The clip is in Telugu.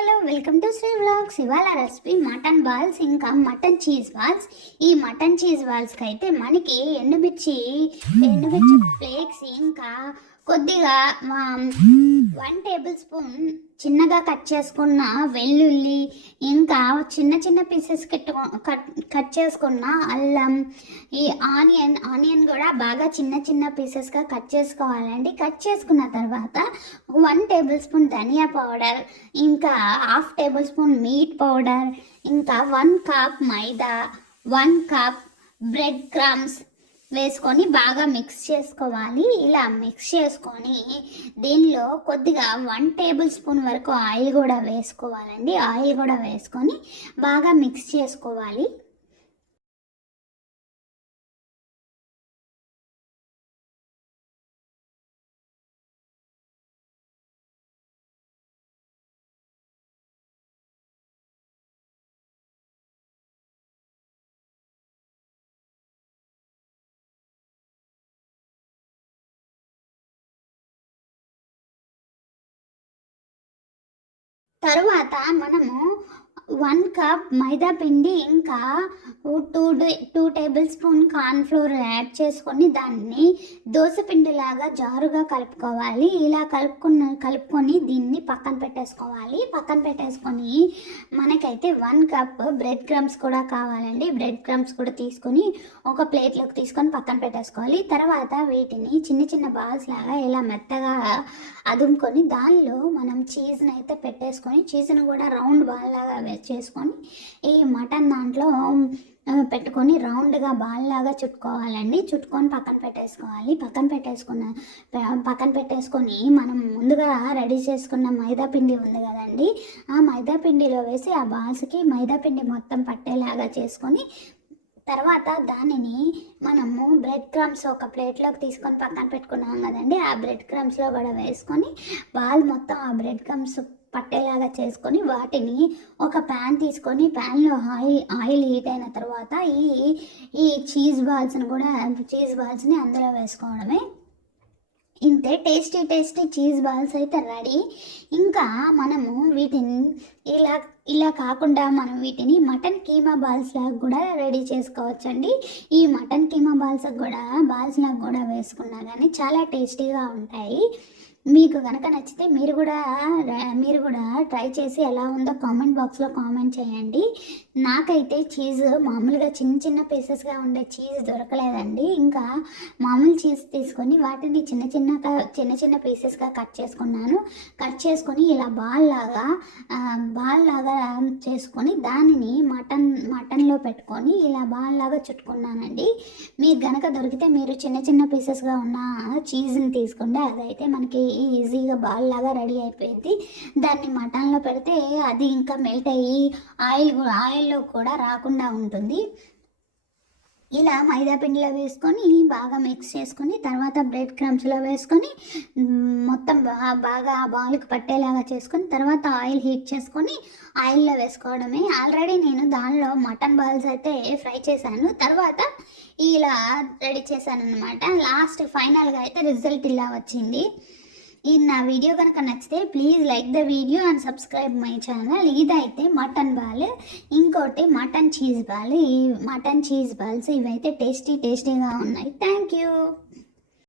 Hello welcome to Sri vlogs. ఇవాళ రెసిపీ మటన్ బాల్స్ ఇంకా మటన్ చీజ్ బాల్స్. ఈ మటన్ చీజ్ బాల్స్కి అయితే మనకి ఎండుమిర్చి ఫ్లేక్స్ ఇంకా కొద్దిగా 1 టేబుల్ స్పూన్ చిన్నగా కట్ చేసుకున్న వెల్లుల్లి, ఇంకా చిన్న చిన్న పీసెస్ కట్ చేసుకున్న అల్లం, ఈ ఆనియన్ కూడా బాగా చిన్న చిన్న పీసెస్గా కట్ చేసుకోవాలండి. కట్ చేసుకున్న తర్వాత 1 టేబుల్ స్పూన్ ధనియా పౌడర్, ఇంకా 1/2 టేబుల్ స్పూన్ మీట్ పౌడర్, ఇంకా 1 కప్ మైదా, 1 కప్ బ్రెడ్ క్రమ్స్ వేసుకొని బాగా మిక్స్ చేసుకోవాలి. ఇలా మిక్స్ చేసుకొని దీనిలో కొద్దిగా 1 టేబుల్ స్పూన్ వరకు ఆయిల్ కూడా వేసుకోవాలండి. ఆయిల్ కూడా వేసుకొని బాగా మిక్స్ చేసుకోవాలి. తరువాత మనము 1 కప్ మైదా పిండి ఇంకా 2 టేబుల్ స్పూన్ కార్న్ఫ్లోర్ యాడ్ చేసుకొని దాన్ని దోసపిండిలాగా జారుగా కలుపుకోవాలి. ఇలా కలుపుకొని దీన్ని పక్కన పెట్టేసుకొని మనకైతే 1 కప్ బ్రెడ్ క్రమ్స్ కూడా కావాలండి. బ్రెడ్ క్రమ్స్ కూడా తీసుకొని ఒక ప్లేట్లోకి తీసుకొని పక్కన పెట్టేసుకోవాలి. తర్వాత వీటిని చిన్న చిన్న బాల్స్ లాగా ఇలా మెత్తగా అదుముకొని దానిలో మనం చీజ్ని అయితే పెట్టేసుకొని చీజ్ని కూడా రౌండ్ బాల్ లాగా చేసుకొని ఈ మటన్ దాంట్లో పెట్టుకొని రౌండ్గా బాల్ లాగా చుట్టుకోవాలండి. చుట్టుకొని పక్కన పెట్టేసుకొని మనం ముందుగా రెడీ చేసుకున్న మైదా పిండి ఉంది కదండి, ఆ మైదా పిండిలో వేసి ఆ బాల్స్కి మైదా పిండి మొత్తం పట్టేలాగా చేసుకొని తర్వాత దానిని మనము బ్రెడ్ క్రమ్స్ ఒక ప్లేట్లోకి తీసుకొని పక్కన పెట్టుకున్నాం కదండి, ఆ బ్రెడ్ క్రమ్స్లో కూడా వేసుకొని బాల్ మొత్తం ఆ బ్రెడ్ క్రమ్స్ పట్టేలాగా చేసుకొని వాటిని ఒక ప్యాన్ తీసుకొని ప్యాన్లో ఆయిల్ హీట్ అయిన తర్వాత ఈ చీజ్ బాల్స్ని అందులో వేసుకోవడమే. ఇంతే టేస్టీ చీజ్ బాల్స్ అయితే రెడీ. ఇంకా మనము వీటిని ఇలా కాకుండా మనం వీటిని మటన్ కీమా బాల్స్ లాగా కూడా రెడీ చేసుకోవచ్చండి. ఈ మటన్ కీమా బాల్స్ లాగా కూడా వేసుకున్నా కానీ చాలా టేస్టీగా ఉంటాయి. మీకు కనుక నచ్చితే మీరు కూడా ట్రై చేసి ఎలా ఉందో కామెంట్ బాక్స్లో కామెంట్ చేయండి. నాకైతే చీజ్ మామూలుగా చిన్న పీసెస్గా ఉండే చీజ్ దొరకలేదండి. ఇంకా మామూలు చీజ్ తీసుకొని వాటిని చిన్న పీసెస్గా కట్ చేసుకొని ఇలా బాల్ లాగా చేసుకొని దానిని మటన్లో పెట్టుకొని ఇలా బాల్ లాగా చుట్టుకున్నానండి. మీకు గనక దొరికితే మీరు చిన్న పీసెస్గా ఉన్న చీజ్ని తీసుకోండి. అదైతే మనకి ఈజీగా బాల్ లాగా రెడీ అయిపోయింది. దాన్ని మటన్లో పెడితే అది ఇంకా మెల్ట్ అయ్యి ఆయిల్లో కూడా రాకుండా ఉంటుంది. ఇలా మైదా పిండిలో వేసుకొని బాగా మిక్స్ చేసుకొని తర్వాత బ్రెడ్ క్రమ్స్లో వేసుకొని మొత్తం బాగా బాల్కి పట్టేలాగా చేసుకొని తర్వాత ఆయిల్ హీట్ చేసుకొని ఆయిల్లో వేసుకోవడమే. ఆల్రెడీ నేను దానిలో మటన్ బాల్స్ అయితే ఫ్రై చేశాను, తర్వాత ఇలా రెడీ చేశాను అనమాట. లాస్ట్ ఫైనల్గా అయితే రిజల్ట్ ఇలా వచ్చింది. ఈ నా వీడియో కనుక నచ్చితే please like the video and subscribe my channel. ఇదైతే మటన్ బాల్, ఇంకోటి మటన్ చీజ్ బాల్. ఈ మటన్ చీజ్ బాల్స్ ఇవైతే టేస్టీగా ఉన్నాయి. Thank you.